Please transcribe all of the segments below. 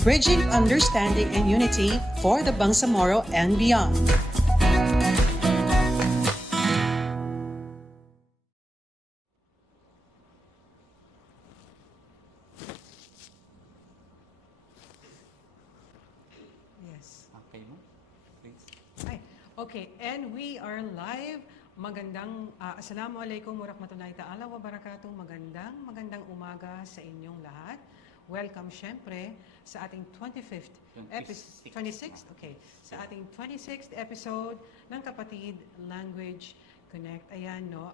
bridging understanding and unity for the Bangsamoro and beyond. Yes. Okay mo? Thanks. Ay, okay, and we are live. Magandang, Assalamualaikum warahmatullahi ta'ala wa barakatuh. Magandang umaga sa inyong lahat. Welcome syempre sa ating 25th episode. 26th? Okay. Sa ating 26th episode ng Kapatid Language Connect. Ayan, no.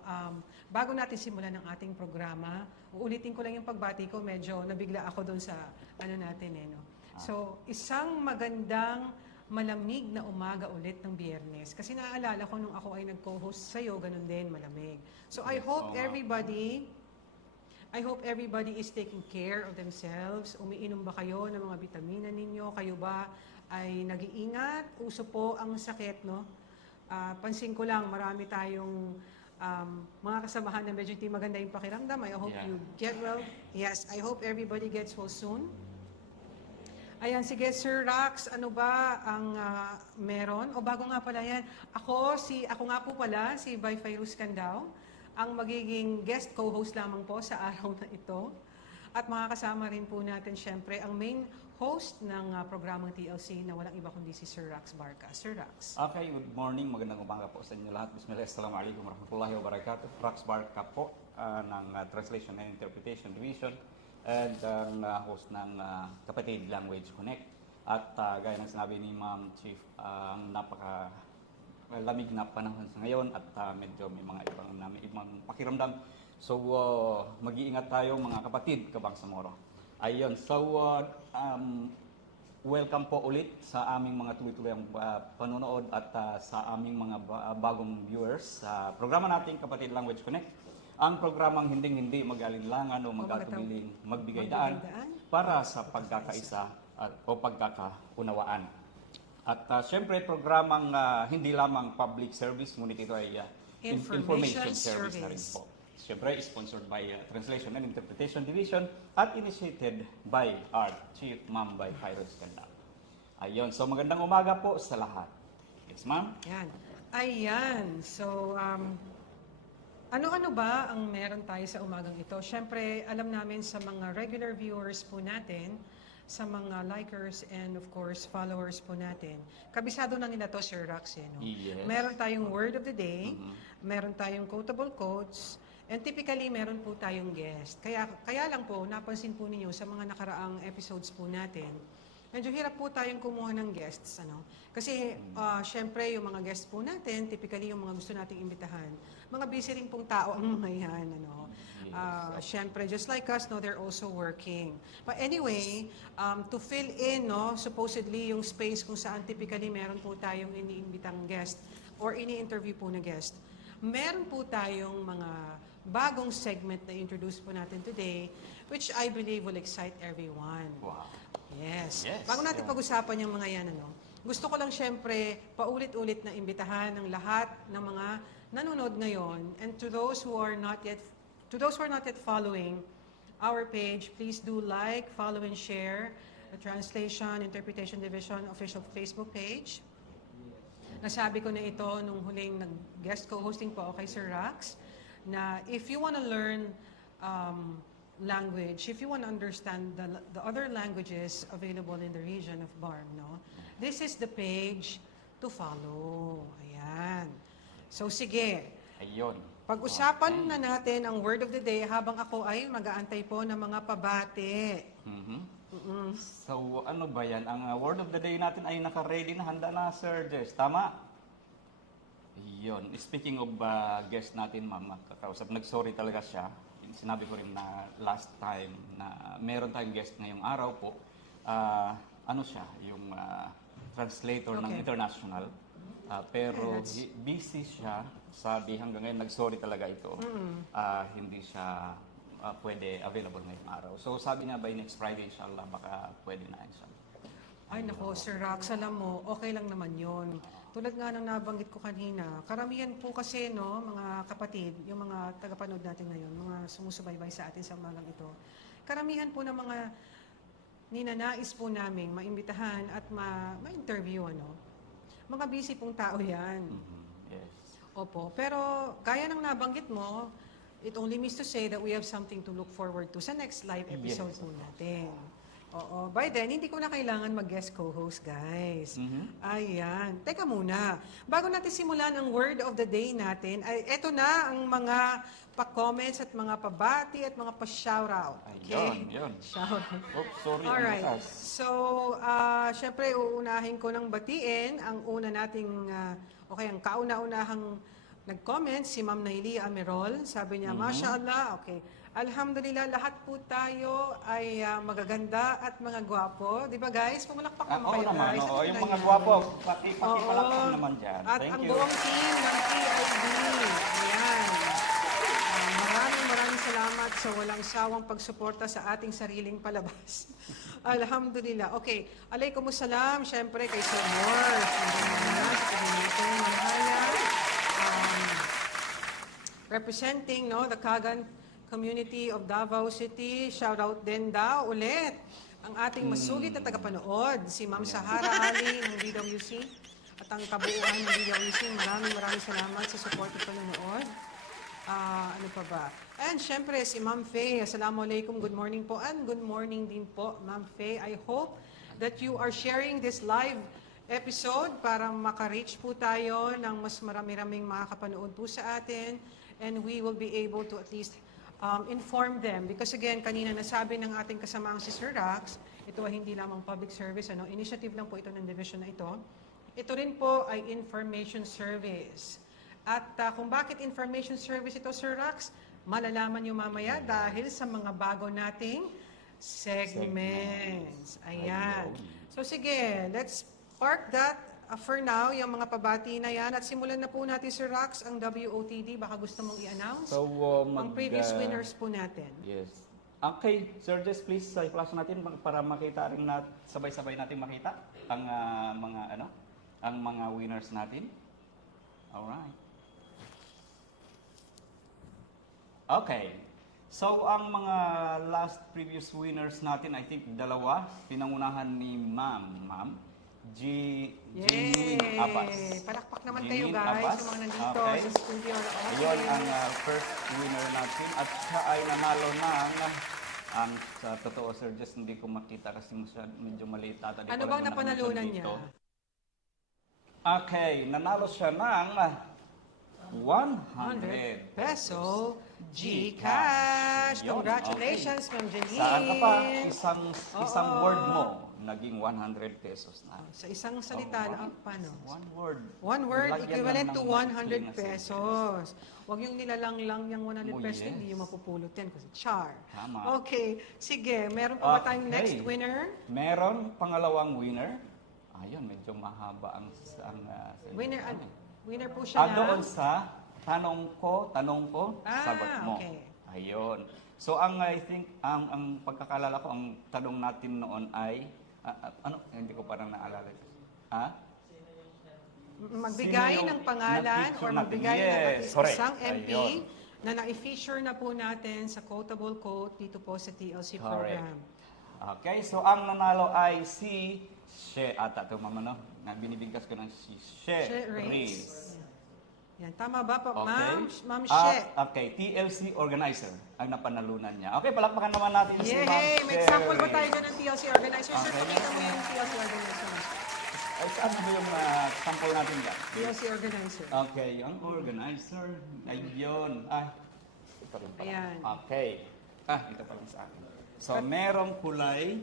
Bago natin simulan ang ating programa, uulitin ko lang yung pagbati ko. Medyo nabigla ako doon sa ano natin, eh, no. So, isang magandang malamig na umaga ulit ng Biyernes. Kasi naaalala ko nung ako ay nag-co-host sa'yo, ganun din, malamig. So, I hope everybody is taking care of themselves. Umiinom ba kayo ng mga bitamina ninyo? Kayo ba ay nag-iingat? Uso po ang sakit, no? Pansin ko lang, marami tayong mga kasamahan na medyo hindi maganda yung pakiramdam. I hope you get well. Yes, I hope everybody gets well soon. Ayan, sige, Sir Rax, ano ba ang meron? O bago nga pala yan, ako nga po pala, si Bay Fairuz Candao, ang magiging guest co-host lamang po sa araw na ito. At makakasama rin po natin, syempre, ang main host ng programang TLC na walang iba kundi si Sir Rax Barca. Sir Rax. Okay, good morning. Magandang umaga po sa inyo lahat. Bismillah, assalamualaikum warahmatullahi wabarakatuh. Rax Barca po ng Translation and Interpretation Division and host ng Kapatid Language Connect. At gaya ng sinabi ni Ma'am Chief, ang napaka-lamig na panahon sa ngayon at medyo may mga ibang pakiramdam. So, mag-iingat tayo mga kapatid, Kabangsamoro. Ayun, so welcome po ulit sa aming mga tuloy-tuloyang panonood at sa aming mga bagong viewers sa programa natin Kapatid Language Connect. Ang programang hinding-hindi mag-alinlangan o mag-atubiling magbigay daan para sa pagkakaisa o pagkakaunawaan. At siyempre, programang hindi lamang public service, ngunit ito ay information service na rin po. Siyempre, sponsored by Translation and Interpretation Division at initiated by our Chief Ma'am Bay Fairuz Candao. Ayun, so magandang umaga po sa lahat. Yes, ma'am? Yan. Ayan, so ano-ano ba ang meron tayo sa umagang ito? Siyempre, alam namin sa mga regular viewers po natin, sa mga likers and of course followers po natin. Kabisado na nila to, Sir Rax, no? Yes. Meron tayong word of the day, meron tayong quotable quotes, and typically meron po tayong guest. Kaya lang po, napansin po ninyo sa mga nakaraang episodes po natin, medyo hirap po tayong kumuha ng guests, ano? Kasi syempre yung mga guests po natin, typically yung mga gusto nating imbitahan, mga busy rin pong tao ang mga yan, ano? Syempre, just like us, no, they're also working. But anyway, to fill in, no, supposedly yung space kung saan typically meron po tayong iniimbitang guest or ini-interview po na guest, meron po tayong mga bagong segment na introduce po natin today, which I believe will excite everyone. Wow. Yes. Yes, Bago natin yeah. pag-usapan yung mga yan, ano, gusto ko lang syempre paulit-ulit na imbitahan ng lahat ng mga nanonood ngayon, and to those who are not yet following our page, please do like, follow, and share the Translation Interpretation Division official Facebook page. Nasabi ko na ito nung huling nag-guest co-hosting po kay Sir Rax, na if you want to learn language, if you want to understand the other languages available in the region of BARM, no, this is the page to follow. Ayan. So sige, Ayun. pag-usapan na natin ang word of the day habang ako ay mag-aantay po ng mga pabati. So, ano ba yan? Ang word of the day natin ay naka-ready na, handa na, Sir Jess. Tama? Yun. Speaking of guest natin, ma'am, kakausap, nag-sorry talaga siya. Sinabi ko rin na last time na meron tayong guest ngayong araw po. Ano siya? Yung translator ng international. Pero busy siya. Sabi hanggang ngayon, nag-sorry talaga ito. Hindi siya pwede available ngayong araw. So sabi niya by next Friday, inshallah, baka pwede na inshallah. Ay nako, Sir Rax, alam mo, okay lang naman yon. Tulad nga ng nabanggit ko kanina, karamihan po kasi, no, mga kapatid, yung mga tagapanood natin ngayon, mga sumusubaybay sa atin sa umagang ito, karamihan po ng mga ninanais po namin maimbitahan at ma-interview, ano. Mga busy pong tao yan. Yes. Opo. Pero gaya ng nabanggit mo, it only means to say that we have something to look forward to sa next live episode Yes. po natin. Oo. By then, hindi ko na kailangan mag-guest co-host, guys. Ayan. Teka muna. Bago natin simulan ang word of the day natin, ay eto na ang mga pa-comments at mga pabati at mga pa-shoutout. Ayun, yun. Shoutout. Oops, sorry. Alright. Ang lakas. So, syempre, uunahin ko ng batiin ang una nating, ang kauna-unahang nag-comment, si Ma'am Naili Amerol. Sabi niya, Mashallah, okay. Alhamdulillah, lahat po tayo ay magaganda at mga gwapo. Di ba guys? Pumulakpak naman Oo kayo naman, guys. oo. Ano Yung na mga yan? gwapo, pakipalakpak Oo. naman dyan. At Thank ang you. buong team ng PIB. Ayan. Maraming salamat sa walang sawang pagsuporta sa ating sariling palabas. Alhamdulillah. Okay. Alaikumussalam, syempre kay Sir Morse. Sa Paginitin, Manhaya. Representing the Kagan community of Davao City. Shout out din daw ulit ang ating masugid na tagapanood, si Ma'am Sahara Ali ng DWC at ang kabuuan ng DWC. Maraming salamat sa support at panonood. Ano pa ba? And syempre, si Ma'am Faye. Assalamualaikum. Good morning po. And good morning din po, Ma'am Faye. I hope that you are sharing this live episode para maka-reach po tayo ng mas marami-raming makakapanood po sa atin. And we will be able to at least inform them. Because again, kanina nasabi ng ating kasamaang si Sir Rax, ito ay hindi lamang public service. Initiative lang po ito ng division na ito. Ito rin po ay information service. At kung bakit information service ito, Sir Rax, malalaman nyo mamaya dahil sa mga bago nating segments. Ayan. So sige, let's park that for now, yung mga pabati na yan. At simulan na po natin, Sir Rax, ang WOTD. Baka gusto mong i-announce So, ang previous winners po natin. Yes. Okay, Sir Jess, please, i-flash natin para makita rin sabay-sabay natin makita ang mga winners natin. Alright. Okay. So, ang mga last previous winners natin, I think dalawa, pinangunahan ni Ma'am Jeanine Abbas. Palakpak naman kayo Jeanine guys, Abbas. yung mga nandito Okay. sa studio. Okay. Yun ang first winner natin at siya ay nanalo ng sa totoo, Sir Jess, hindi ko makita kasi medyo maliit ata. Di Ano ko bang alam kung napanalunan dito. niya? Okay, nanalo siya ng 100 peso GCash. Yun, Congratulations, Ma'am Janine. Saan ka pa? Isang Oo. word mo, naging 100 pesos na. Sa isang salita, paano? One word. One word, Lagyan equivalent lang to ng 100 maikli na pesos. Huwag yung nilalang lang yung 100 Oh, pesos, yes. hindi yung mapupulot yan kasi char. Tama. Okay, sige, meron pa ba tayong Okay. next winner? Meron pangalawang winner. Ayun, medyo mahaba ang Winner, ano. winner po siya na? Doon sa tanong ko, sagot mo. Okay. Ayun. So I think ang pagkakalala ko, ang tanong natin noon ay hindi ko parang naalala. Magbigay Sino yung ng pangalan na-feature or natin? magbigay ng Yes, at least correct. isang MP Ayun. na na-feature na po natin sa quotable quote dito po sa TLC Correct. program. Okay, so ang nanalo ay si She ata ito mama no? Na binibigkas ko ng si She She Reyes. Reyes. Yan, tama ba po, Okay. Ma'am She? Okay, TLC organizer ang napanalunan niya. Okay, palakpakan naman natin si Ma'am Yay! May She example ba Reyes. tayo dyan ng TLC organizer? Sir, Okay. pakita mo yung TLC organizer. Ay, saan ba yung sample natin dyan? TLC organizer. Okay, yung organizer. Ayun. Ito rin pala. Ayan. Okay. Ito pa lang sa akin. So, merong kulay.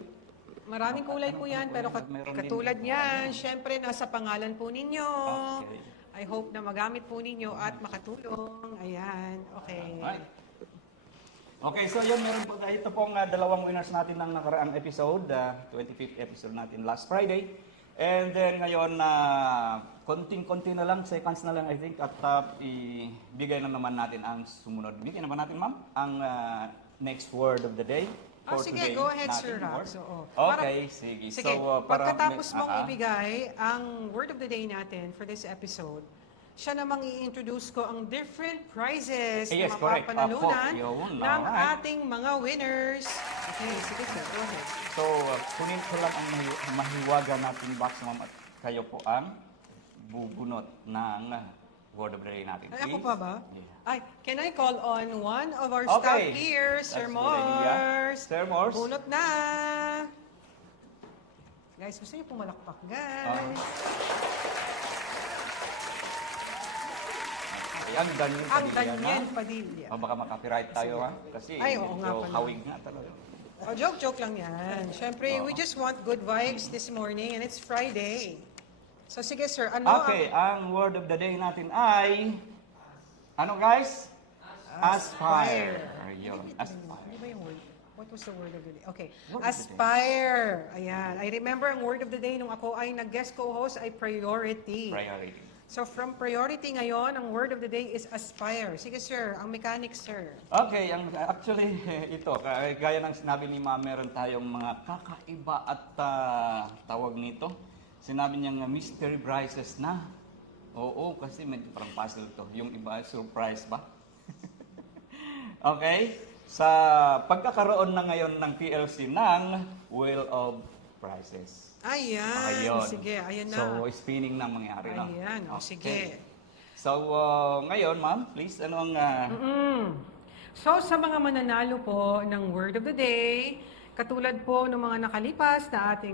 Maraming kulay po yan, pero Meron din katulad dito. niyan, syempre nasa pangalan po ninyo. Okay. I hope na magamit po ninyo at makatulong. Ayan, okay. Alright. Okay, so yun, meron po ito pong dalawang winners natin ng nakaraang episode, 25th episode natin last Friday. And then ngayon, konting-konti na lang, seconds na lang I think, at ibigay na naman natin ang sumunod. Bigyan naman natin, ma'am, ang next word of the day. For Sige, today go ahead, natin Sir word. Rax. Oo. Okay, sige. Sige, So, para pagkatapos mong ibigay ang word of the day natin for this episode, siya namang i-introduce ko ang different prizes Yes, na correct. mapapanalunan Apo, yun, ng alright. ating mga winners. Okay, sige sir, go ahead. So, kunin ko lang ang mahiwaga nating box, ma'am, at kayo po ang bubunot ng word of the day natin. Ay, ako please. pa ba? Yeah. Ay, can I call on one of our staff Okay. here, Sir That's a good idea. Mors? Sir Mors? Bunot na! Guys, gusto niyo pumalakpak, guys. Okay, ang Daniel Ang Padilla Daniel na. Padilla. O baka maka-copyright tayo, ha? Kasi Ay, oo nga medyo pala. hawig nga talaga. Oh, joke lang yan. Siyempre, we just want good vibes this morning and it's Friday. So sige sir, ano Okay, ang word of the day natin ay, ano guys? Aspire. Ayun, aspire. Ano ba yung word? What was the word of the day? Okay, Word of the day. aspire. Ayan. I remember ang word of the day nung ako ay nag-guest co-host ay priority. Priority. So from priority ngayon, ang word of the day is aspire. Sige sir, ang mechanic sir. Okay, actually ito, gaya ng sinabi ni Ma'am, meron tayong mga kakaiba at tawag nito. Sinabi niya nga mystery prizes na. Oo, kasi medyo parang puzzle to. Yung iba, surprise ba? Okay? Sa pagkakaroon na ngayon ng PLC ng Wheel of Prizes. Ayan. Ayun. Sige, ayan na. So, spinning na mangyari na. Ayan, o, sige. So, ngayon, ma'am, please, ano ang... So sa mga mananalo po ng word of the day, katulad po ng mga nakalipas na ating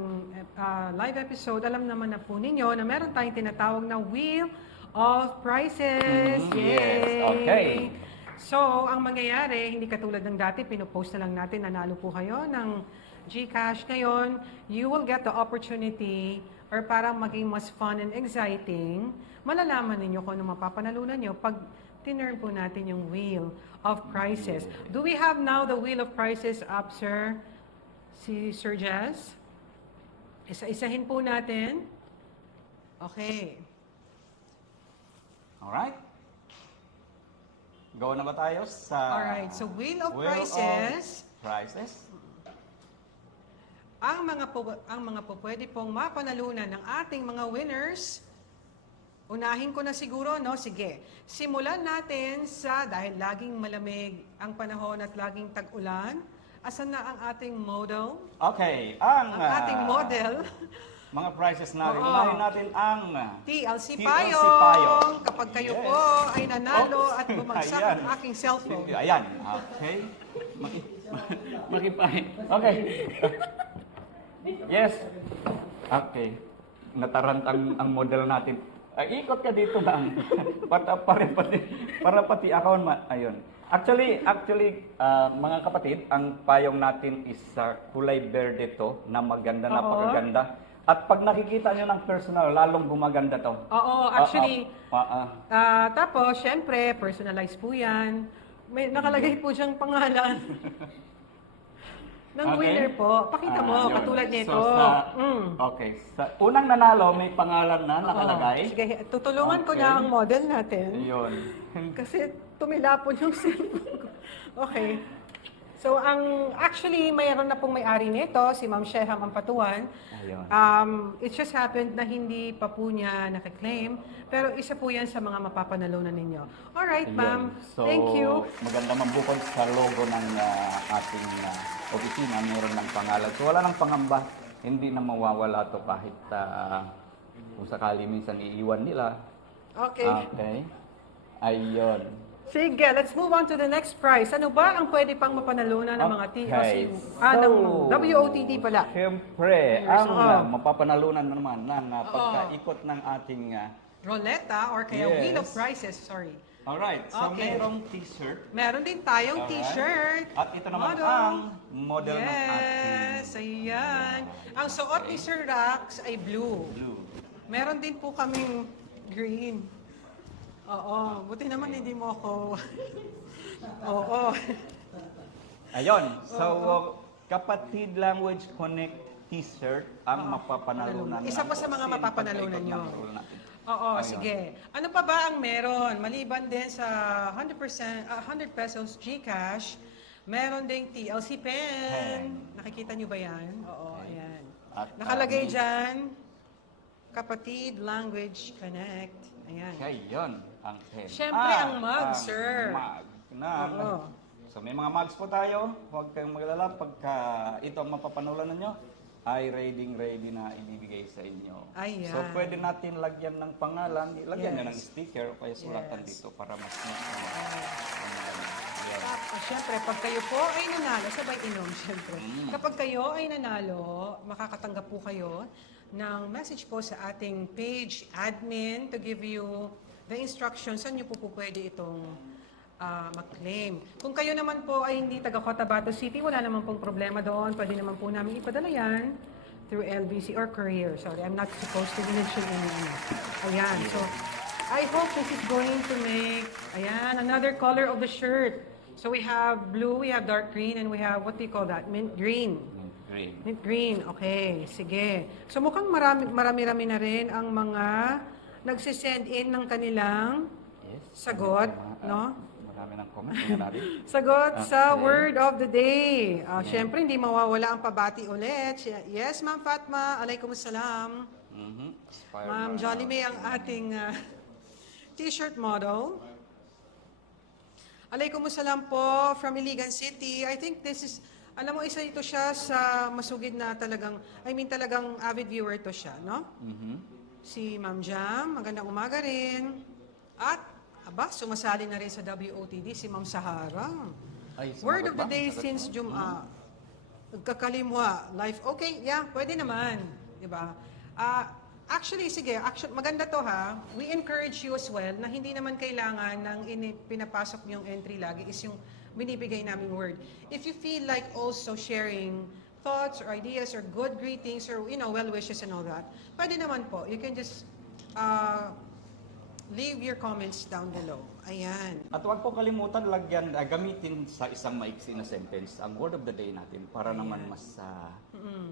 live episode, alam naman na po ninyo na meron tayong tinatawag na Wheel of Prizes. Yes, okay. So, ang mangyayari, hindi katulad ng dati, pinopost na lang natin, nanalo po kayo ng GCash. Ngayon, you will get the opportunity or parang maging mas fun and exciting, malalaman ninyo kung ano mapapanalunan nyo pag tinurn po natin yung Wheel of Prizes. Do we have now the Wheel of Prizes up, sir? Si Sir Jazz? Isa-isahin po natin. Okay. Alright. Go na ba tayo sa... Alright, so Wheel of Wheel Prizes. of Prizes. Ang mga po pwede pong mapanalunan ng ating mga winners. Unahin ko na siguro, no? Sige. Simulan natin dahil laging malamig ang panahon at laging tag-ulan. Asan na ang ating model? Okay, Ang ating model. mga prizes natin. Oo. Unahin natin ang TLC TLC Payong. Payong. Kapag kayo Yes. po ay nanalo Oops. at bumagsak Ayan. ang aking cellphone. Ayan, okay. Makipay. Okay. Yes. Okay. Natarant ang model natin. Ikot ka dito lang. para pati account ayun. Actually, mga kapatid, ang payong natin is kulay berde to na maganda, Oo. napakaganda. At pag nakikita nyo ng personal, lalong gumaganda to. Oo, actually, Ah, tapos, syempre, personalized po yan. May nakalagay po siyang pangalan ng Okay. winner po. Pakita mo, yun. katulad nito. So, okay. Sa unang nanalo, may pangalan na Oo. nakalagay. Sige, tutulungan ko Okay. na ang model natin. Yun. Kasi tumilapon yung cellphone ko. Okay. So, actually, mayroon na pong may-ari nito, si Ma'am Sheham Ampatuan. Ayun. It just happened na hindi pa po niya nakiklaim, pero isa po yan sa mga mapapanalunan ninyo. Alright, Ayun. ma'am. So, Thank you. maganda mambukod sa logo ng ating opisina, meron ng pangalan. So, wala nang pangamba. Hindi na mawawala to kahit kung sakali minsan iiwan nila. Okay. Okay. Ayun. Sige, let's move on to the next prize. Ano ba ang pwede pang mapanalunan ng mga TLC? Ng WOTD pala. Siyempre, Yes, ang mapapanalunan naman ng pagkaikot ng ating... Roleta or kaya Yes. Wheel of Prizes, sorry. alright, so Okay. merong t-shirt. Meron din tayong Alright. t-shirt. At ito naman Model. ang model ng Yes, ating ayan. Ang suot ni Sir Rax ay blue. blue. Meron din po kaming green. Oo, buti naman hindi mo ako. Oo. Ayun, so Kapatid Language Connect t-shirt ang mapapanalunan. Isa pa sa mga Sin mapapanalunan pagkaikot nyo. ng rule natin. Oo, Ayun. sige. Ano pa ba ang meron? Maliban din sa 100 pesos GCash, meron ding TLC pen. Nakikita nyo ba yan? Oo, ayan. At, Nakalagay dyan, Kapatid Language Connect. Ayan. Kaya yun, ang pen. Siyempre, ang mug, sir. Mug. Oo. So may mga mugs po tayo. Huwag kayong maglala. Pagka ito ang mapapanulan ninyo, ay ready na ibibigay sa inyo. Ayan. So pwede natin lagyan ng pangalan, lagyan nyo ng Yes. sticker o kaya sulatan Yes. dito para mas yan. Siyempre, pag kayo po ay nanalo, sabay inom, siyempre. Kapag kayo ay nanalo, makakatanggap po kayo ng message po sa ating page admin to give you the instructions saan nyo po pwede itong mag-claim. Kung kayo naman po ay hindi taga Cotabato City, wala naman pong problema doon. Pwede naman po namin ipadala yan through LBC or courier. Sorry, I'm not supposed to mention any. Ayan, so I hope this is going to make, ayan, another color of the shirt. So we have blue, we have dark green, and we have, what do you call that? Mint green. Green. Mint green, okay, sige. So mukhang marami-rami na rin ang mga nagsisend in ng kanilang sagot, no? Marami ng comments na natin. Sagot sa Okay. word of the day. Siyempre, hindi mawawala ang pabati ulit. Yes, Ma'am Fatma. Alaikumussalam. Ma'am Johnny May ang ating t-shirt model. Alaikumussalam po from Iligan City. I think this is, alam mo, isa ito siya sa masugid na talagang, talagang avid viewer to siya, no? Si Ma'am Jam, magandang umaga rin. At, sumasali na rin sa WOTD si Ma'am Sahara. Ay, sumagot Word of the ba? day Sagot since mo? Jum'a. Nagkakalimwa. Life, okay, yeah, pwede naman. Diba? Actually, maganda to ha. We encourage you as well na hindi naman kailangan ng pinapasok niyong entry lagi is yung binibigay naming word. If you feel like also sharing thoughts or ideas or good greetings or, well wishes and all that, pwede naman po. You can just leave your comments down below. Ayan. At huwag po kalimutan gamitin sa isang maiksi na sentence ang word of the day natin para naman mas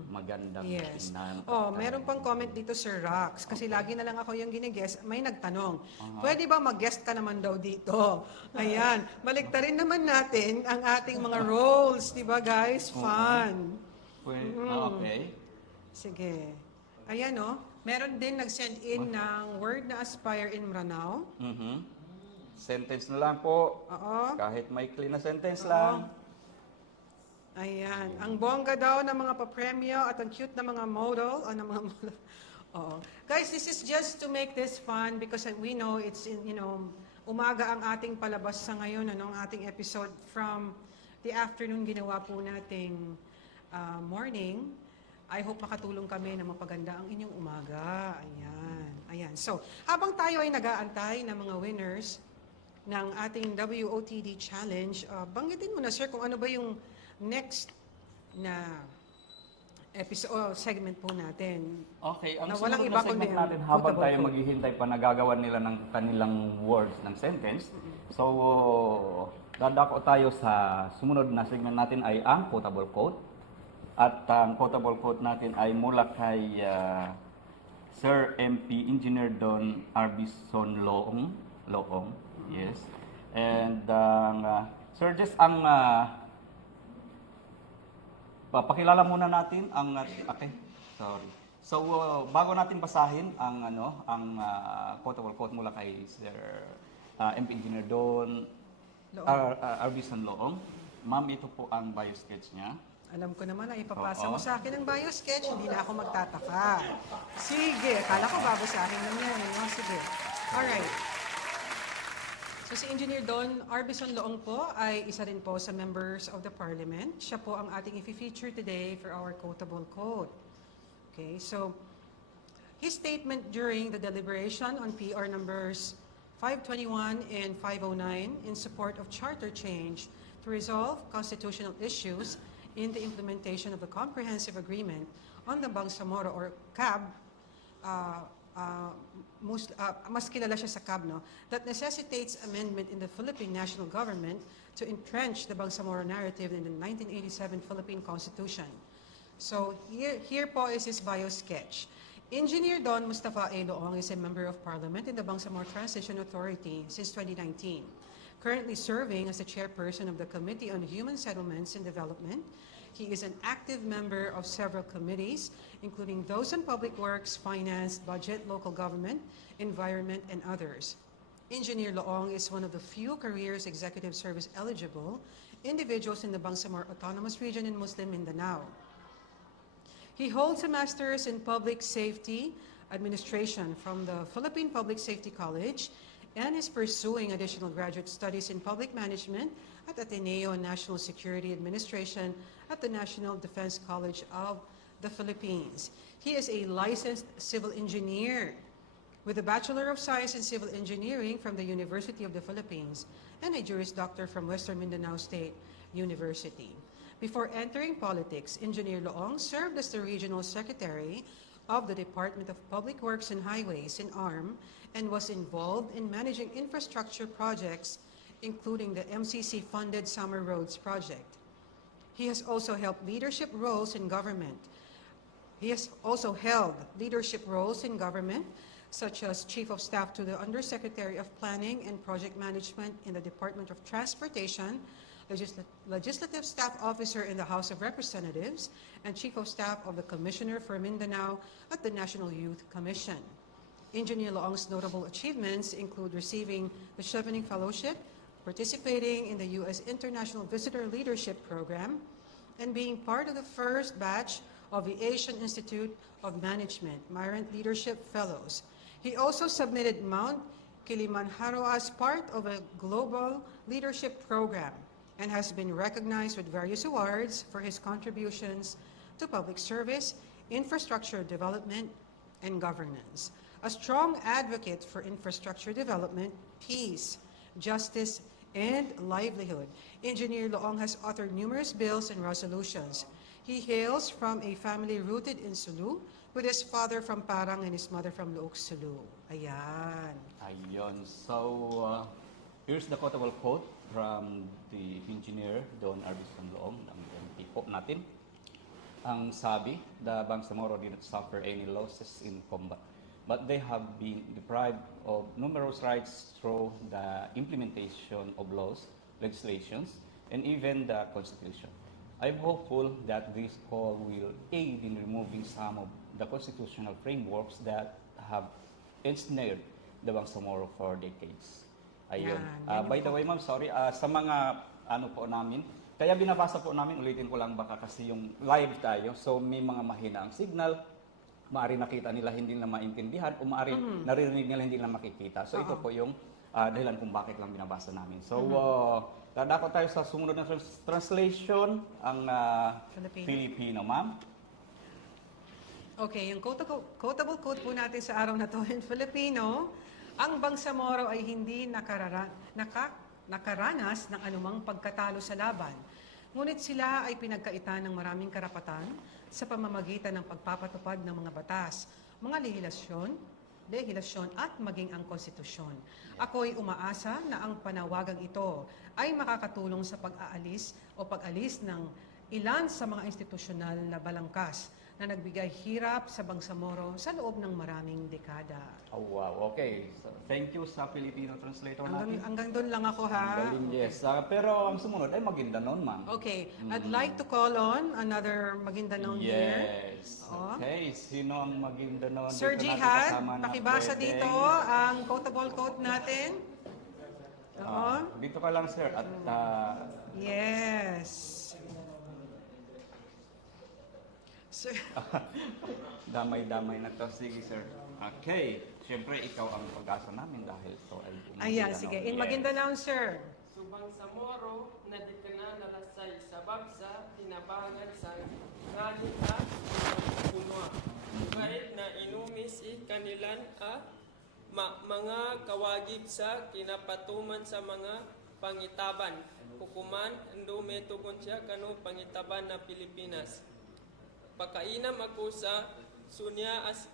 magandang Yes. tingnan. Meron pang comment dito, Sir Rax. Kasi lagi na lang ako yung giniguess. May nagtanong, pwede ba mag-guest ka naman daw dito? Ayan. Baliktarin naman natin ang ating mga roles. Diba, guys? Fun. Okay. Sige. Ayan, meron din nag-send in ng word na aspire in Maranao. Sentence na lang po. Oo. Kahit maikli na sentence lang. Ayan. Ang bongga daw ng mga papremyo at ang cute na mga model. Oo. Guys, this is just to make this fun because we know it's umaga ang ating palabas sa ngayon, ang ating episode from the afternoon ginawa po nating morning. I hope makatulong kami na mapaganda ang inyong umaga. Ayan. So, habang tayo ay nag-aantay ng mga winners ng ating WOTD Challenge, banggitin mo na, sir, kung ano ba yung next na episode segment po natin. Okay, ang Na sumunod walang na iba segment kundi ang natin habang quotable tayo quote. maghihintay pa nagagawa nila ng kanilang words ng sentence. So, dadako tayo sa sumunod na segment natin ay ang quotable quote. At ang quotable quote natin ay mula kay Sir MP Engineer Don Arbison Loong. Yes. And Sir Jess, papakilala muna natin ang okay. Sorry. So bago natin basahin ang quotable quote mula kay Sir MP Engineer Don Arbison Loong. Ma'am, ito po ang bio sketch niya. Alam ko naman na ipapasa mo sa akin ang bio sketch, hindi na ako magtataka. Sige, akala ko babasahin lang yan. Sige. Alright. So si Engineer Don Arbison Loong po ay isa rin po sa members of the Parliament. Siya po ang ating i-feature today for our quotable quote. Okay, so his statement during the deliberation on PR numbers 521 and 509 in support of charter change to resolve constitutional issues in the implementation of the Comprehensive Agreement on the Bangsamoro or CAB, mas kilala siya sa CAB, that necessitates amendment in the Philippine national government to entrench the Bangsamoro narrative in the 1987 Philippine Constitution. So here po is his bio sketch. Engineer Don Mustafa A. Loong is a member of Parliament in the Bangsamoro Transition Authority since 2019. Currently serving as the chairperson of the Committee on Human Settlements and Development He is an active member of several committees, including those on public works, finance, budget, local government, environment, and others. Engineer Loong is one of the few careers executive service eligible individuals in the Bangsamoro Autonomous Region in Muslim Mindanao. He holds a master's in public safety administration from the Philippine Public Safety College and is pursuing additional graduate studies in public management at Ateneo and National Security Administration at the National Defense College of the Philippines. He is a licensed civil engineer with a Bachelor of Science in Civil Engineering from the University of the Philippines and a Juris Doctor from Western Mindanao State University. Before entering politics, Engineer Loong served as the Regional Secretary of the Department of Public Works and Highways in ARM and was involved in managing infrastructure projects, including the MCC-funded Summer Roads project. He has also held leadership roles in government. Such as Chief of Staff to the Undersecretary of Planning and Project Management in the Department of Transportation, Legislative Staff Officer in the House of Representatives, and Chief of Staff of the Commissioner for Mindanao at the National Youth Commission. Engineer Loong's notable achievements include receiving the Chevening Fellowship, participating in the U.S. International Visitor Leadership Program, and being part of the first batch of the Asian Institute of Management, Myrant Leadership Fellows. He also submitted Mount Kilimanjaro as part of a global leadership program and has been recognized with various awards for his contributions to public service, infrastructure development, and governance. A strong advocate for infrastructure development, peace, justice, and livelihood, Engineer Loong has authored numerous bills and resolutions. He hails from a family rooted in Sulu, with his father from Parang and his mother from Luok, Sulu. Ayan. Ayun. So, here's the quotable quote from the engineer, Don Arbison Loong, ng MP po natin. Ang sabi, the Bangsamoro did not suffer any losses in combat, but they have been deprived of numerous rights through the implementation of laws, legislations, and even the Constitution. I'm hopeful that this call will aid in removing some of the constitutional frameworks that have ensnared the Bangsamoro for decades. Ayun. By the way, ma'am, sorry, sa mga ano po namin, kaya binabasa po namin, ulitin ko lang baka kasi yung live tayo, so may mga mahina ang signal, maaari nakita nila hindi na maintindihan, o maaari naririnig nila hindi na makikita. So ito po yung dahilan kung bakit lang binabasa namin. So, dadako tayo sa sumunod na translation, ang Filipino, ma'am. Okay, yung quotable quote po natin sa araw na to in Filipino, ang Bangsamoro ay hindi nakaranas ng anumang pagkatalo sa laban. Ngunit sila ay pinagkaitan ng maraming karapatan sa pamamagitan ng pagpapatupad ng mga batas, mga lehilasyon at maging ang konstitusyon. Ako'y umaasa na ang panawagang ito ay makakatulong sa pag-alis ng ilan sa mga institusyonal na balangkas na nagbigay hirap sa Bangsamoro sa loob ng maraming dekada. Oh, wow. Okay. So, thank you sa Filipino translator natin. Hanggang doon lang ako, ha? Ang galing, yes. Pero ang sumunod ay Maguindanon, ma'am. Okay. I'd like to call on another Maguindanon here. Yes. Okay. Sino ang Maguindanon? Sir Jihad, pakibasa dito ang quotable quote natin. Dito ka lang, sir. At yes. Sir. Damay-damay na to. Sige, sir. Okay. Siyempre, ikaw ang pag-asa namin dahil ito ay Ayan, sige. In Maguindanao, sir. Subang Samoro, na di ka na nalasay sa babsa, tinabangan sa kanila punwa. Kahit na inumis kanilan mga kawagib sa kinapatuman sa mga pangitaban. Kukuman, andume tugon siya kanu pangitaban na Pilipinas. Pakainam ako sa sunya as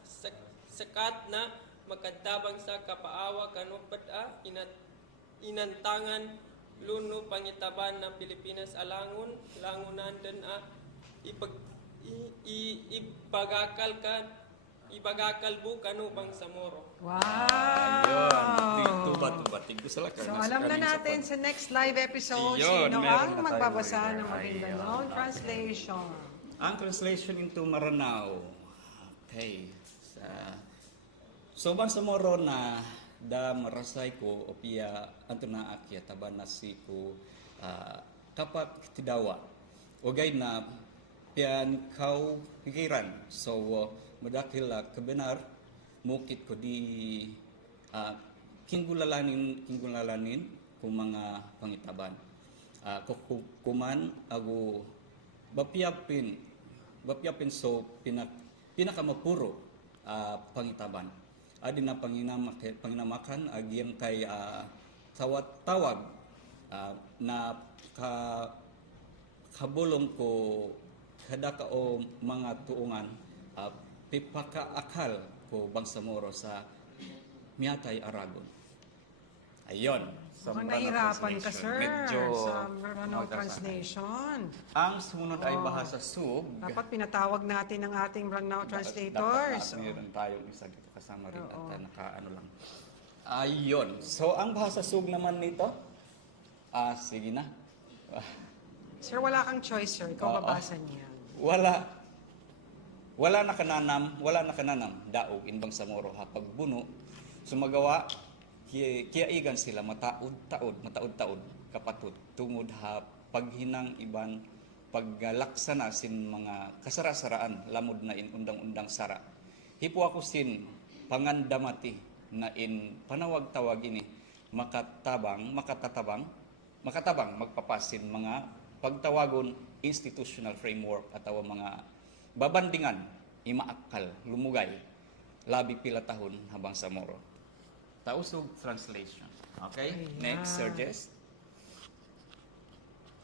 sakat na makadabang sa kapaawa kanupat inantangan luno pangitaban ng Pilipinas langunan din ipagakal ka ibagakalbo kanu Bangsamoro. Wow! Tuba-tuba. Tigdo sila ka. So alam na natin sa next live episode, Iyon, sino meron ang na tayo magbabasa leader. ng Maguindanao translation. Ang translation into Maranao. Okay. So Bangsamoro na da marasay ko opia anto na akya tabanasi ko kapak tidawa. Ogay na pian kau pikiran. So madakil kabenar mukit ko di kinggulalanin kung mga pangitaban. Kuman ago bapyapin so pinakamapuro pangitaban. Adi na panginamakan agyan kay tawag na kabulong ko kada ka o mga tuungan pipakaakal ko Bangsamoro sa Miyatay Aragon. Ayon. Mukhang nahirapan ka, sir, sa Maranao translation. Ang sumunod ay bahasa Sug. Dapat pinatawag natin ang ating Maranao translators. Dapat meron tayong isa dito kasama rin at nakaano lang. Ayon. So, ang bahasa Sug naman nito, sige na. Sir, wala kang choice, sir. Ikaw babasa niya. Wala na kananam, daog in Bangsamoro ha pagbuno, sumagawa, kiaigan sila mataod kapatid, tungod ha paghinang iban, paggalaksana sin mga kasarasaraan, lamod na in undang-undang sara. Hipo ako sin pangandamati na in panawag-tawag ini, makatabang, magpapasin mga pagtawagon institutional framework atawa mga babandingan, imaakal, lumugay, labi pila tahon habang sa Moro. Tausog translation. Okay? Ayan. Next, Sir Jess.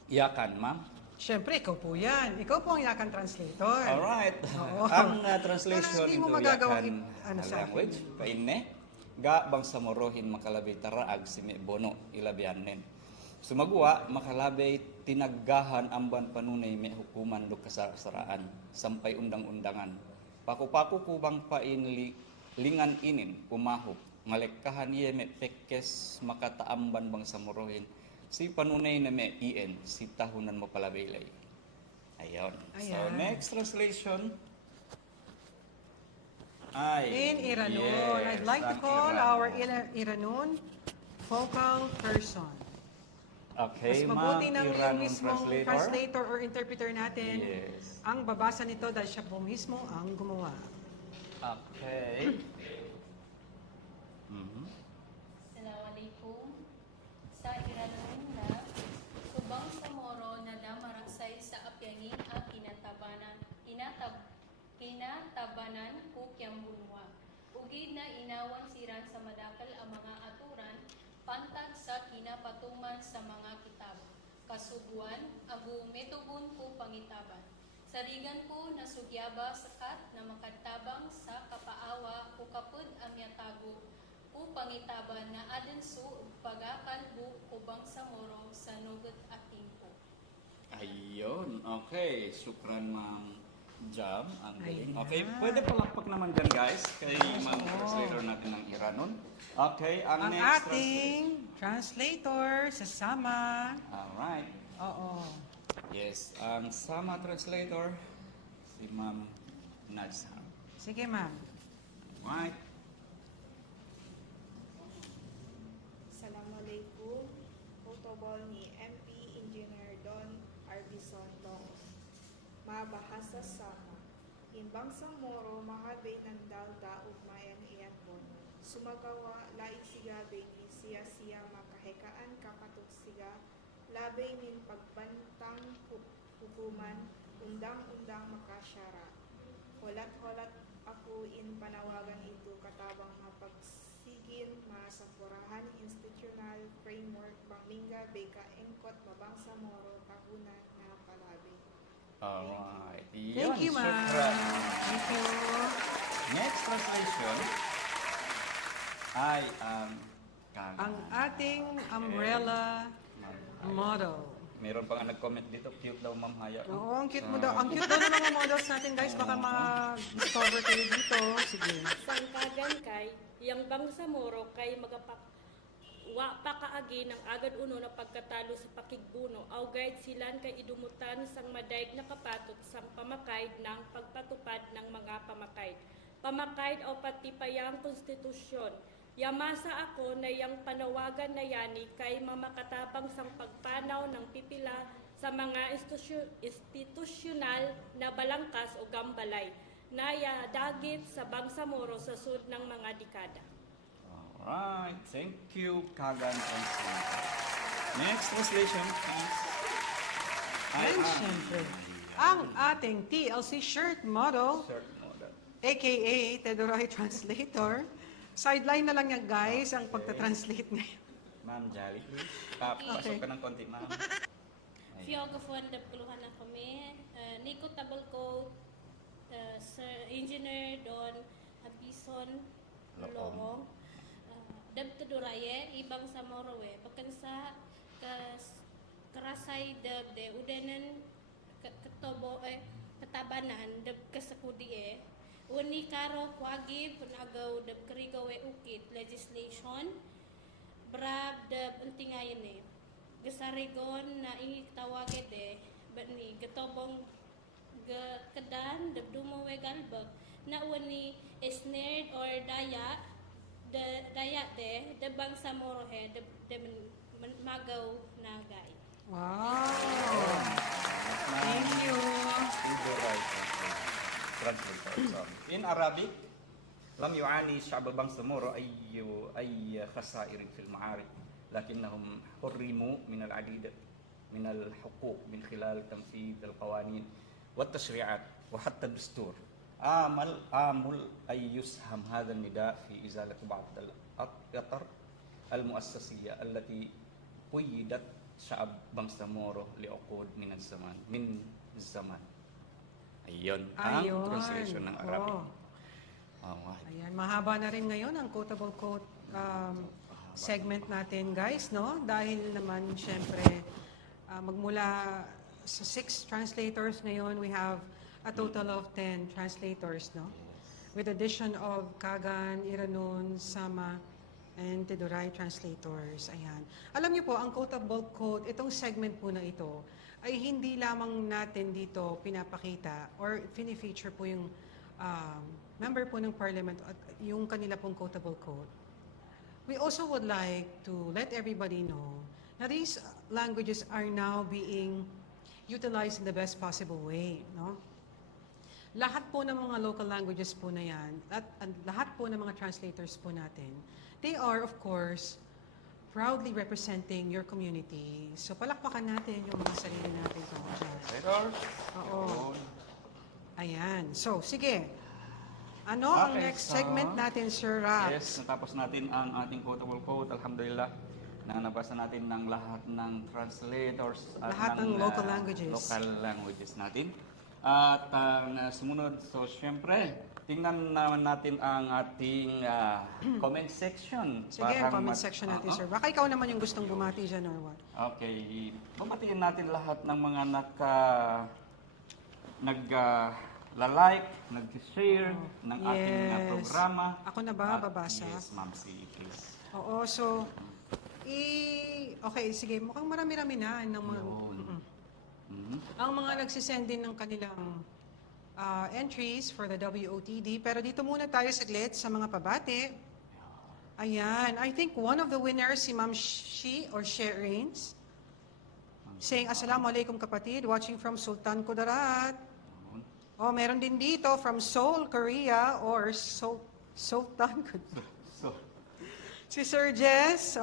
Iyakan, ma'am. Siyempre, ikaw po yan. Ikaw po ang yakan translator. Alright. Oo. Ang translation Pero hindi mo into magagawang Iyakan sa akin. language, painne, ga bang sa Morohin makalabay taraag si bono ilabianen. Sumagwa, makalabay tinaggahan amban panunay may hukuman do kasaraan, sampay undang-undangan. Paku-paku kubang lingan inin, umahop, malekkahan iye may pekes makataamban bang sa Morohin, si panunay na may ien, si tahunan mo palabaylay. Ayon. So, Ayan. next translation. In Iranon. Yes, I'd like to ang call Iranon. our Iranon focal person. Okay, Mas ma'am, mabuti ng yung Iranon mismong translator or interpreter natin Yes. ang babasa nito dahil siya po mismo ang gumawa. Okay. Mhm. Assalamualaikum. Sa Iranon na, subang sa Moro na damaraksay sa apyangin at kinatabanan ko kiyang bunwa. Ugid na inawan siran sa madakal ang mga aturan, pantag sa kinapatuman sa mga kitab. Kasuguan, agu metubon ko pangitaban. Sarigan ko na sugyaba sakat na makadtabang sa kapaawa o kapud amyatago o pangitaban na adenso pagakalbo o bangsa Moro sa nugot ating po. Ayun. Okay. Sukran, ma'am Jam. Ang galing. Ayan. Okay. Pwede palakpak naman dyan, guys. Kay ma'am translator natin ng Iranon. Okay. Ang Ang next ating translator sa Sama. Alright. Oo. Yes. Ang sama translator, si ma'am Nazham. Sige, ma'am. Right. Assalamualaikum. Protocol ni MP Engineer Don Arbison Long. Mabahasa sama. Imbang sa Moro, mahabay ng dalda ugmayan iyan po. Sumagawa, laig sigabay ni siya makahekaan kapatut siga, labay min pagbantang hukuman, undang-undang makasyara. Holat-holat ako in panawagan ito katabang mapagsigin masapurahan institutional framework pangmingga beka engkot mabangsa Moro tahunan na palabi. Alright. Thank you, Yun, ma'am. sukran. Thank you. Next translation ay ang Ang ating umbrella motto. Meron pa nga nag-comment dito, cute daw Ma'am Haya. Oo, ang cute mo daw. Ang cute daw ng mga models natin, guys. Baka ma-discover kayo dito. Sige. Sangkagan kay, yang Bangsamoro kay wa pa kaagi ng agad uno na pagkatalo sa pakigbuno. Aw guide silan kay idumutan sang madayeg na kapatot sang pamakaid ng pagpatupad ng mga pamakaid. Pamakaid o pati payang konstitusyon. Yamasa ako na yang panawagan na yani kay mamakatabang sang pagpanaw ng pipila sa mga institusyonal na balangkas o gambalay na dagit sa Bangsamoro sa sud ng mga dekada. Alright, thank you, Kagan and Santa. Next translation, please. And syempre, ang ating TLC shirt model, Shirt model. aka Tedoray Translator. Sideline na lang yan, guys, ang pagta-translate ngayon. Ma'am Jolly, please. Pasok Okay. ka ng konti, ma'am. Fiyogafuan na puluhan na kami. Nico Table Coat, Sir Engineer Don Habison Lomong. Dabto Duraye, ibang sa Morowe. Pagkansa karasay dabde, udanan katobo katabanan, dab kasakudi Uni karo kwagi punagaw dab karigaw ukit legislation. Brab dab untingayan Gasarigon na itawagid ni gatobong kadan dab dumawe galbag na uni snared or daya dabang sa morohe magaw na gay. Wow! Thank you. Translator. In Arabic, لم يعاني شعب بنغسمورو أي خسائر في المعارك لكنهم حرموا من العديد من الحقوق من خلال تنفيذ القوانين والتشريعات وحتى الدستور. آمل أن يسهم هذا النداء في إزالة بعض الأطر المؤسسية التي قيدت شعب بنغسمورو لعقود من الزمان. Ayun, ang translation ng Arabic. Ayan, mahaba na rin ngayon ang quotable quote segment natin, guys, no? Dahil naman, syempre, magmula sa 6 translators ngayon, we have a total of 10 translators, no? With addition of Kagan, Iranon, Sama, and Tedoray translators. Ayan. Alam niyo po, ang quotable quote, itong segment po na ito, ay hindi lamang natin dito pinapakita or fini-feature po yung member po ng parliament at yung kanila pong quotable quote. We also would like to let everybody know na these languages are now being utilized in the best possible way, no? Lahat po ng mga local languages po na yan at lahat po ng mga translators po natin, they are of course proudly representing your community. So palakpakan natin yung mga sarili natin po dyan. Translators. Oo. Ayan. So, sige. Ano ang next segment natin, Sir Raps? Yes, natapos natin ang ating quotable quote. Alhamdulillah, na nabasa natin ng lahat ng translators at Lahat ng local languages. Local languages natin. At sumunod, so syempre, tingnan naman natin ang ating comment section. Sige, ang comment section natin, Sir. Baka ikaw naman yung gustong bumati dyan or what? Okay. Babatiin natin lahat ng mga nag-like, nag-share ng ating programa. Ako na ba babasa? Yes, Ma'am C, please. Oo, so, okay, sige, mukhang marami-rami na ng mga... Ang mga nagsisend din ng kanilang entries for the WOTD. Pero dito muna tayo saglit sa mga pabati. Ayan, I think one of the winners, si Ma'am Shi or Sherins, saying, Assalamualaikum kapatid, watching from Sultan Kudarat. Oh, meron din dito from Seoul, Korea, or Sultan Kudarat. Si Sir Jess,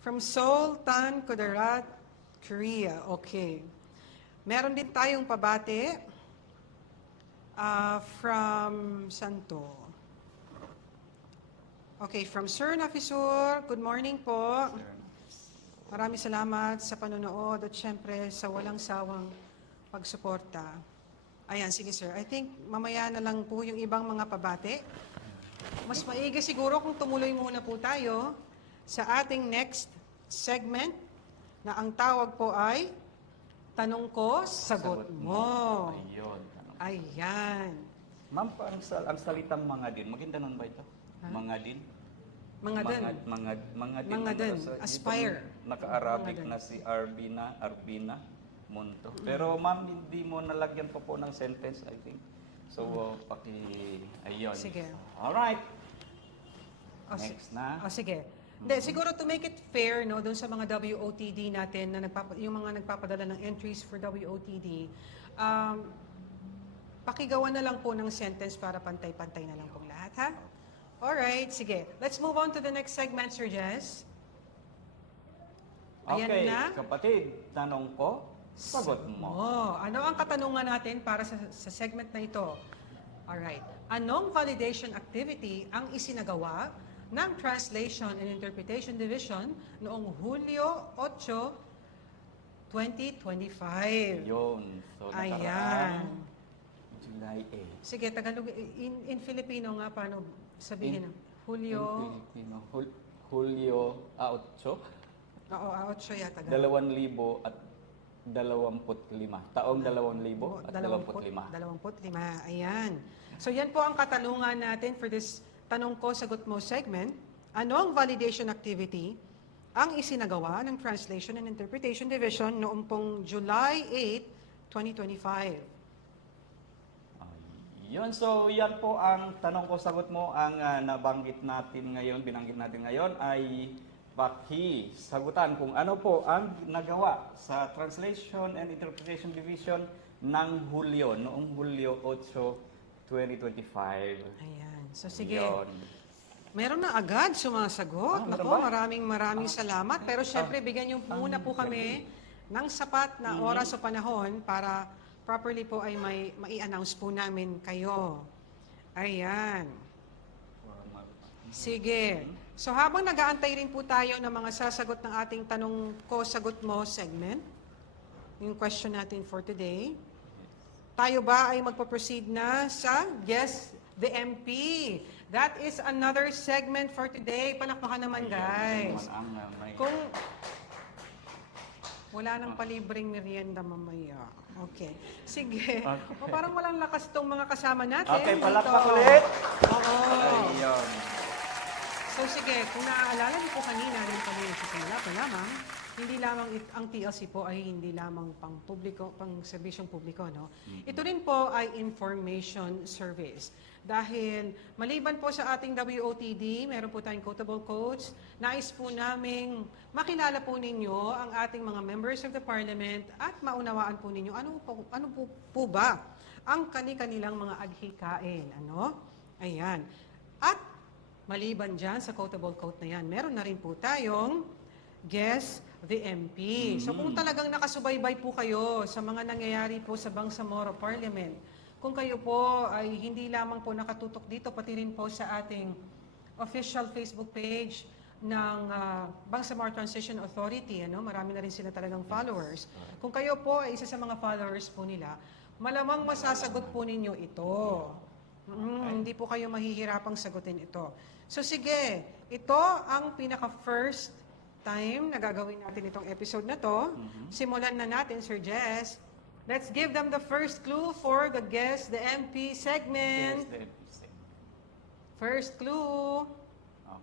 from Sultan Kudarat, Korea. Okay. Meron din tayong pabati from Santo. Okay, from Sir Nafisur, good morning po. Maraming salamat sa panonood at syempre sa walang sawang pagsuporta. Ayan, sige sir. I think mamaya na lang po yung ibang mga pabati. Mas maigi siguro kung tumuloy muna po tayo sa ating next segment na ang tawag po ay Tanong Ko, Sagot Mo. Ayun. Ayan. Ma'am, ang salitang mga din, maganda nun ba ito? Mga din? Mga din. Mga din. Mga din. Aspire. Naka-Arabic Mga din. na si Arbina Monto. Pero ma'am, hindi mo nalagyan pa po ng sentence, I think. So, ayun. Sige. Alright. O, si- Next na. O, sige. Hindi, siguro to make it fair, no, doon sa mga WOTD natin, na yung mga nagpapadala ng entries for WOTD, pakigawan na lang po ng sentence para pantay-pantay na lang pong lahat, ha? Alright, sige. Let's move on to the next segment, Sir Jess. Ayan Okay, na. kapatid, tanong ko, sagot mo. Ano ang katanungan natin para sa segment na ito? Alright. Anong validation activity ang isinagawa ng Translation and Interpretation Division noong Hulyo 8, 2025? Yun. So, Ayan. nakaraang July 8. Sige, Tagalog. In Filipino nga, paano sabihin? In Hulyo. Filipino, Hulyo 8, Oo, 8 yata. 2025. Taong 2025. 25. Ayan. So yan po ang katanungan natin for this Tanong Ko, Sagot Mo segment. Ano ang validation activity ang isinagawa ng Translation and Interpretation Division noong pong July 8, 2025? Yun, so yan po ang tanong ko, sagot mo. Ang binanggit natin ngayon ay sagutan kung ano po ang nagawa sa Translation and Interpretation Division ng noong Hulyo 8, 2025. Ayan. So sige, Yun. meron na agad sumasagot. meron Naku, ba? maraming salamat. Pero syempre, bigyan niyo muna po kami ng sapat na oras o panahon para properly po ay mai-announce po namin kayo. Ayan. Sige. So habang nag-aantay rin po tayo ng mga sasagot ng ating Tanong Ko, Sagot Mo segment, yung question natin for today, tayo ba ay magpa-proceed na sa Guess the MP? That is another segment for today. Palakpakan naman, guys. Kung wala nang palibreng merienda mamaya. Okay. Sige. O, parang walang lakas tong mga kasama natin. Okay, palakpak dito. ulit. Oo. Ayun. So sige, kung naaalala niyo po kanina rin kami sa simula pa lamang, hindi lamang ang TLC po ay hindi lamang pang publiko, pang serbisyong publiko, no? Ito rin po ay information service. Dahil maliban po sa ating WOTD, meron po tayong quotable quotes, nais po naming makilala po ninyo ang ating mga members of the parliament at maunawaan po ninyo ano po ba ang kanilang mga adhikain, ano? Ayan. At maliban dyan sa quotable quote na yan, meron na rin po tayong Guess the MP. So kung talagang nakasubaybay po kayo sa mga nangyayari po sa Bangsamoro Parliament, kung kayo po ay hindi lamang po nakatutok dito, pati rin po sa ating official Facebook page ng Bangsamoro Transition Authority, ano? Marami na rin sila talagang followers. Kung kayo po ay isa sa mga followers po nila, malamang masasagot po ninyo ito. Hindi po kayo mahihirapang sagutin ito. So sige, ito ang pinaka-first time na gagawin natin itong episode na to. Simulan na natin, Sir Jess. Let's give them the first clue for the Guess the MP segment. First clue.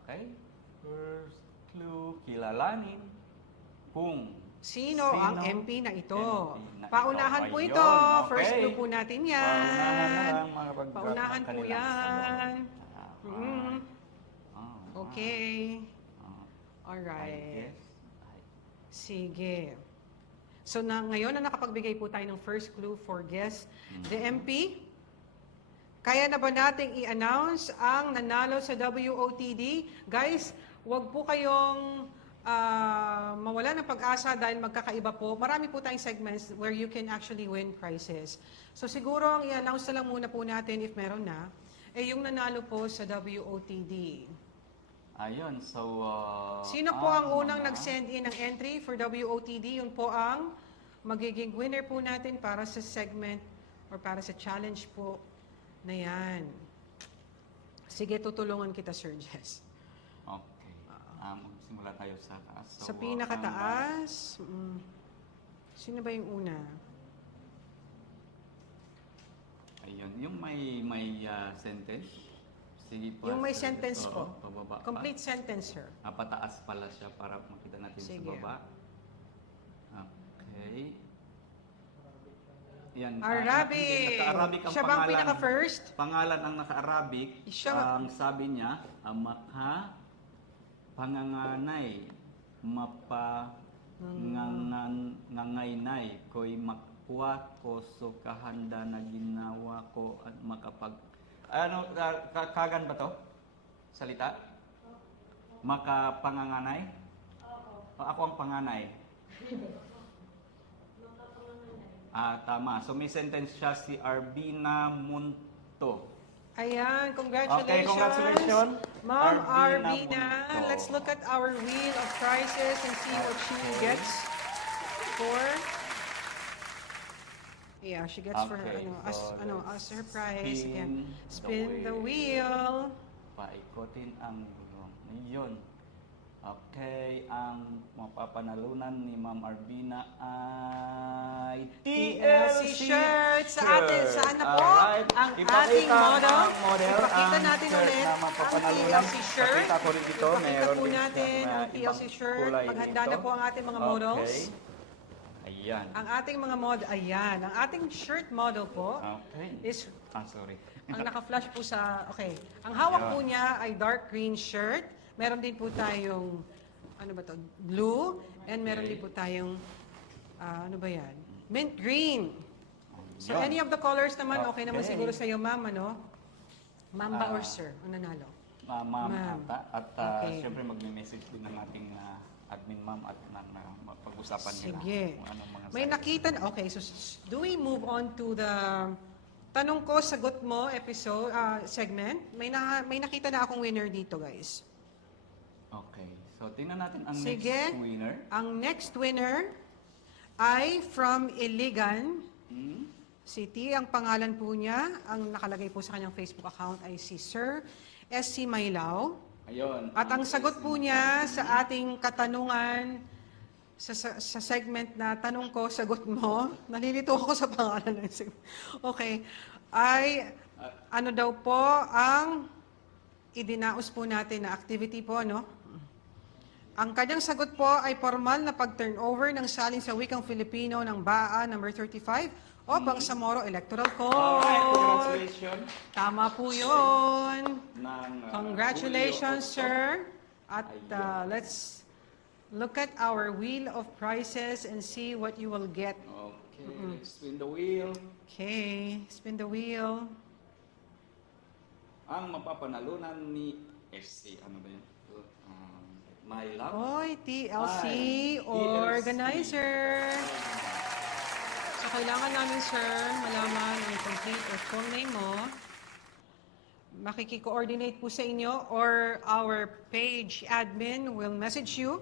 Okay. First clue, kilalanin kung Sino ang MP na ito? MP na Paunahan ito. po Ayun, ito. okay. First clue po natin yan. Paunahan na lang mga Paunahan po yan. Mm. Okay. Alright. Sige. So ngayon na nakapagbigay po tayo ng first clue for Guess the MP. Kaya na ba nating i-announce ang nanalo sa WOTD? Guys, wag po kayong mawala ng pag-asa dahil magkakaiba po. Marami po tayong segments where you can actually win prizes. So siguro ang i-announce na lang muna po natin if meron na, yung nanalo po sa WOTD. Ayun, so... Sino po ang unang nag-send in ng entry for WOTD? Yun po ang magiging winner po natin para sa segment or para sa challenge po na yan. Sige, tutulungan kita, Sir Jess. Okay. Simula tayo sa taas. So, Sa pinakataas. Sino ba yung una? Ayun, yung may sentence. Sige po. Yung may sir. sentence Oo, po. pababa pa. Complete sentence, sir. Pataas pala siya para makita natin Sige. sa baba. Okay. Yan. Arabic. Naka-Arabic ang Siya ba ang pangalan. pinaka-first? Pangalan ang naka-Arabic. Siya- Ang sabi niya, makha panganganay mapangangaynay ko'y makwa ko so kahanda na ginawa ko at makapag... Ano, kagan ba to? Salita? Makapanganganay? Ako ang panganay. Tama. So may sentence siya si Arbina Munto. Ayan, congratulations. Okay, congratulations. Ma'am Arbina Arbina. Munto. Let's look at our wheel of prizes and see what she gets for. Yeah, she gets for her, Okay, so as her prize. Again, spin spin the the wheel. Paikotin ang gulong. Ayun. Okay, ang mapapanalunan ni Ma'am Arbina ay TLC shirt sa atin. Saan na po? Alright. Ang Ipakita ating model. ang model. Ipakita ang natin shirt ulit na ang mapapanalunan. TLC shirt. Pakita ko rin dito. Ipakita Meron po din natin siyang, ang TLC ibang shirt. kulay Paghanda dito. na po ang ating mga models. Okay. Ayan. Ang ating mga model, ayan. Ang ating shirt model po Okay. is Sorry. ang naka-flash po sa, okay. Ang hawak po Ayan. niya ay dark green shirt. Meron din po tayong, ano ba to, blue. And meron Okay. din po tayong, ano ba yan? Mint green. So Ayan. any of the colors naman, okay naman Okay. siguro sa iyo, ma'am, ano? Ma'am ba or Ah. sir? Ang nanalo? Ma'am Ma'am. ata. At Okay. syempre magme-message din ng ating admin ma'am at pag-usapan nila Sige. kung anong mga May size. nakita, okay, so do we move on to the tanong ko, sagot mo episode, segment? May nakita na akong winner dito, guys. Okay. So tingnan natin ang Sige. next winner. Ang next winner ay from Iligan Hmm? City. Ang pangalan po niya, ang nakalagay po sa kanyang Facebook account ay si Sir SC Maylao. Ayun. At ang sagot po niya sa ating katanungan sa segment na tanong ko, sagot mo, nalilito ako sa pangalan ng segment. Okay. Ay, ano daw po ang idinaos po natin na activity po, no? Ang kanyang sagot po ay formal na pag-turnover ng salin sa wikang Filipino ng BAA number 35 o Bangsamoro Electoral Alright, Code. congratulations. Tama po yun. Ng, Congratulations, Julio Oso. sir. At let's look at our wheel of prizes and see what you will get. Okay, let's spin the wheel. Okay, spin the wheel. Ang mapapanalunan ni SC, ano ba yun? My Love. Oy, TLC Ay, organizer. So, kailangan namin, sir, malaman ang complete or full name mo. Makiki-coordinate po sa inyo or our page admin will message you.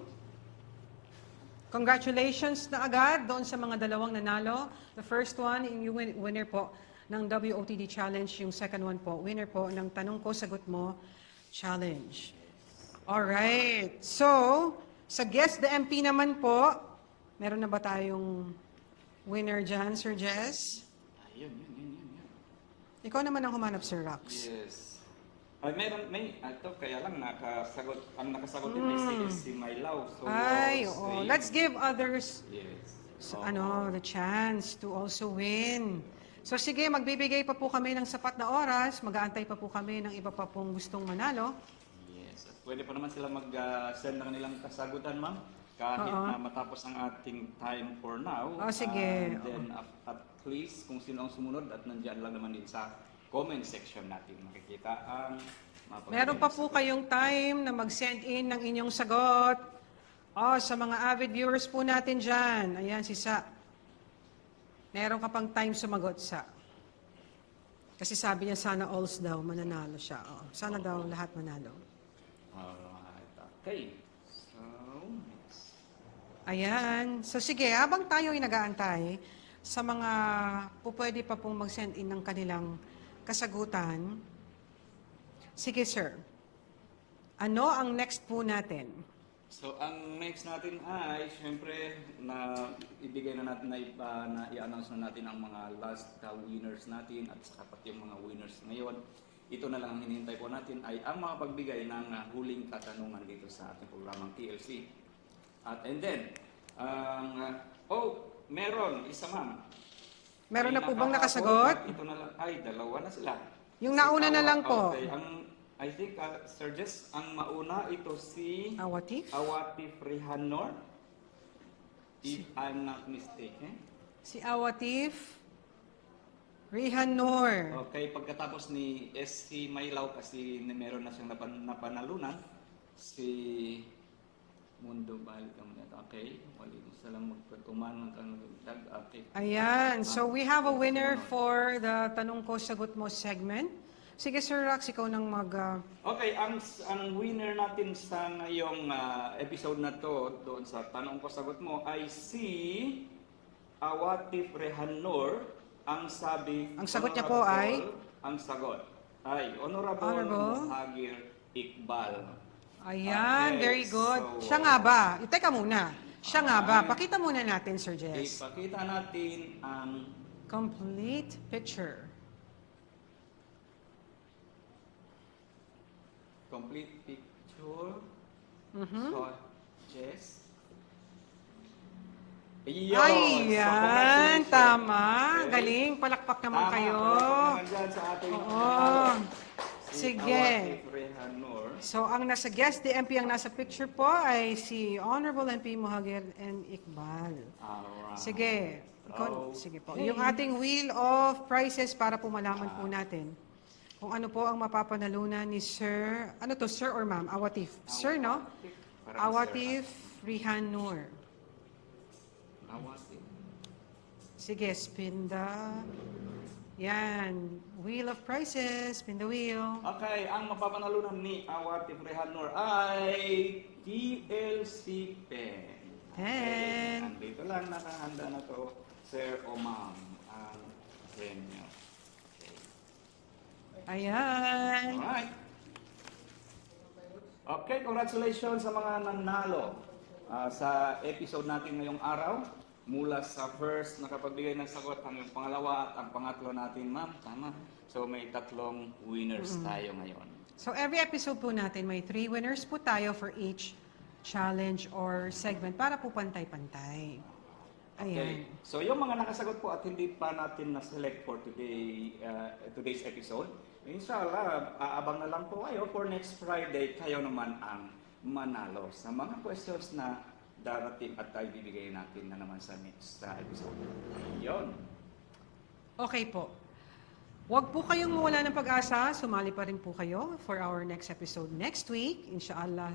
Congratulations na agad doon sa mga dalawang nanalo. The first one, yung winner po ng WOTD Challenge. Yung second one po, winner po ng Tanong Ko, Sagot Mo Challenge. Alright. So, sa Guess the MP naman po, meron na ba tayong winner dyan, Sir Jess? Ayun. Ikaw naman ang humanap, Sir Rax. Yes. Ay, ito, kaya lang, ang nakasagot din si My Love. So, Ay, oo. Let's give others Yes. the chance to also win. So sige, magbibigay pa po kami ng sapat na oras, mag-aantay pa po kami ng iba pa pong gustong manalo. Yes. At pwede pa naman sila mag-send ng kanilang kasagutan, ma'am. Kahit Oo. na matapos ang ating time for now. Sige. And then, at least, kung sino ang sumunod, at nandiyan lang naman din sa comment section natin makikita ang mga Meron pa po kayong time na mag-send in ng inyong sagot. Sa mga avid viewers po natin dyan. Ayan, si Sa. Meron ka pang time sumagot, Sa. Kasi sabi niya, sana alls daw, mananalo siya. Sana daw lahat manalo. Alright. Okay. So, next. Ayan. So sige, habang tayo ay nag-aantay, sa mga pupwede pa pong mag-send in ng kanilang kasagutan, sige sir, ano ang next po natin? So, ang next natin ay, syempre, na ibigay na natin, na i-announce na natin ang mga last winners natin at saka pati yung mga winners ngayon. Ito na lang ang hinihintay po natin ay ang mga pagbigay ng huling katanungan dito sa ating programang TLC. And then, meron, isa ma'am. Meron May na po bang nakahapon nakasagot? at Ito na lang, dalawa na sila. Yung nauna na lang po. Okay, I think, Sir Jess, ang mauna ito si Awatif? Awatif Rihanor, if I'm not mistaken. Si Awatif Rihanor. Okay, pagkatapos ni SC Maylaw kasi meron na siyang napanalunan, si Mundo Balikam. Okay, wali sa lang magpatuman ng kanagdag. Okay. Ayan. So we have a winner for the Tanong Ko, Sagot Mo segment. Sige, Sir Rax, ikaw nang Okay, ang winner natin sa ngayong episode na to doon sa Tanong Ko Sagot Mo ay si Awatif Rehanor. Ang sagot niya po ay? Ang sagot ay Honorable Muhagir Iqbal. Ayan, Okay, very good. so, Siya nga ba? Teka muna. Siya nga ba? Pakita muna natin, Sir Jess. Ipakita natin ang Complete picture. complete picture. Mhm. So, Jess. Ayun! Ayan, So, tama. Okay. Galing. Palakpak naman Tama, kayo. palakpak naman dyan sa ating Oo. nanalo. Si Sige. Awatif Rehanor. So, ang nasa guest DMP, ang nasa picture po ay si Honorable NP Muhagir and Iqbal. Alright. Sige. Okay. Sige po. Yung ating wheel of prizes para po malaman po natin kung ano po ang mapapanalunan ni Sir, ano to, Sir or Ma'am? Awatif. Sir, no? Parang Awatif Rihan Noor. Awatif. Sige, spin the... Yan. Wheel of prizes. Spin the wheel. Okay, ang mapapanalunan ni Awatif Rehanor ay TLC Pen. Pen. Andito lang, nakahanda na to, Sir o Ma'am, ang premyo. Ayan. Alright. Okay, congratulations sa mga nanalo sa episode natin ngayong araw. Mula sa first nakapagbigay ng sagot hanggang pangalawa at ang pangatlo natin, ma'am. Tama. So may tatlong winners tayo ngayon. So every episode po natin, may 3 winners po tayo for each challenge or segment para po pantay-pantay. Ayan. Okay. So yung mga nakasagot po at hindi pa natin na-select for today's episode, inshallah, aabang na lang po kayo for next Friday, kayo naman ang manalo sa mga questions na darating at tayo bibigay natin na naman sa next episode. Yun. Okay po. Huwag po kayong mawala ng pag-asa. Sumali pa rin po kayo for our next episode next week. Inshallah,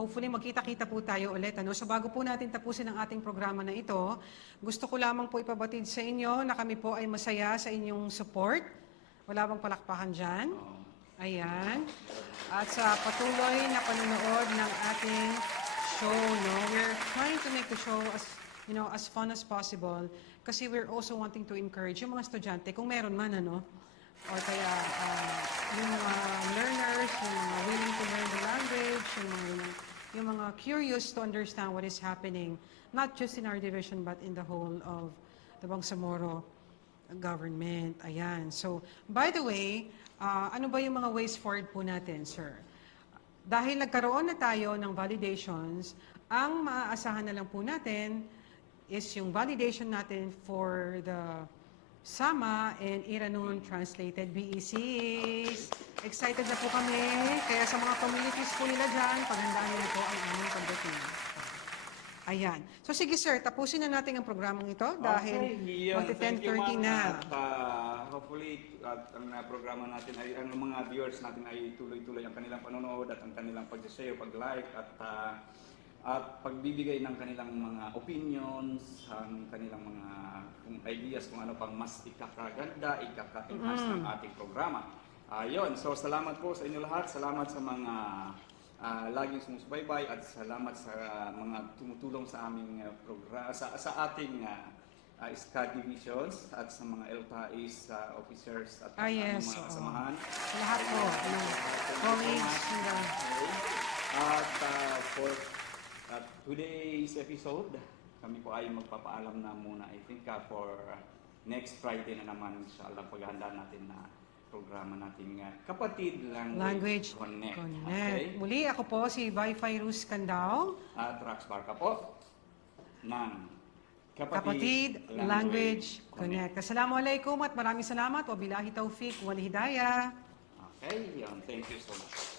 hopefully magkita-kita po tayo ulit. So bago po natin tapusin ang ating programa na ito, gusto ko lamang po ipabatid sa inyo na kami po ay masaya sa inyong support. Wala bang palakpakan dyan? Ayan. At sa patuloy na panonood ng ating show, no? We're trying to make the show as fun as possible kasi we're also wanting to encourage yung mga estudyante, kung meron man, or kaya yung mga learners, yung mga willing to learn the language, yung mga curious to understand what is happening, not just in our division but in the whole of the Bangsamoro government. Ayan. So, by the way, ano ba yung mga ways forward po natin, sir? Dahil nagkaroon na tayo ng validations, ang maaasahan na lang po natin is yung validation natin for the Sama and Iranon Translated BECs. Excited na po kami. Kaya sa mga communities po nila dyan, paghandaan nila po ang aming pagdating. Ayan. So sige sir, tapusin na natin ang programang ito dahil Thank you, 10:30 na. At hopefully, ang programa natin ay, ang mga viewers natin ay tuloy-tuloy ang kanilang panonood at ang kanilang pag-share, pag-like at pagbibigay ng kanilang mga opinions, ang kanilang mga ideas kung ano pang mas ikakaganda, ikaka-enhance ng ating programa. Ayun, so salamat po sa inyo lahat. Salamat sa mga laging sumusubaybay at salamat sa mga tumutulong sa aming programa, sa ating SCAD divisions at sa mga LTAIs officers at Yes, mga kasamahan. Lahat po ng colleagues. At for episode. Kami po ay magpapaalam na muna. I think for next Friday na naman, inshallah, paghahanda natin na programa nating Kapatid Language Connect. Okay? Muli, ako po si Wi-Fi Rus Candao. At Rax Barca po ng Kapatid Language Connect. Assalamualaikum at maraming salamat. Wabillahi taufiq wal hidayah. Okay, yan. Thank you so much.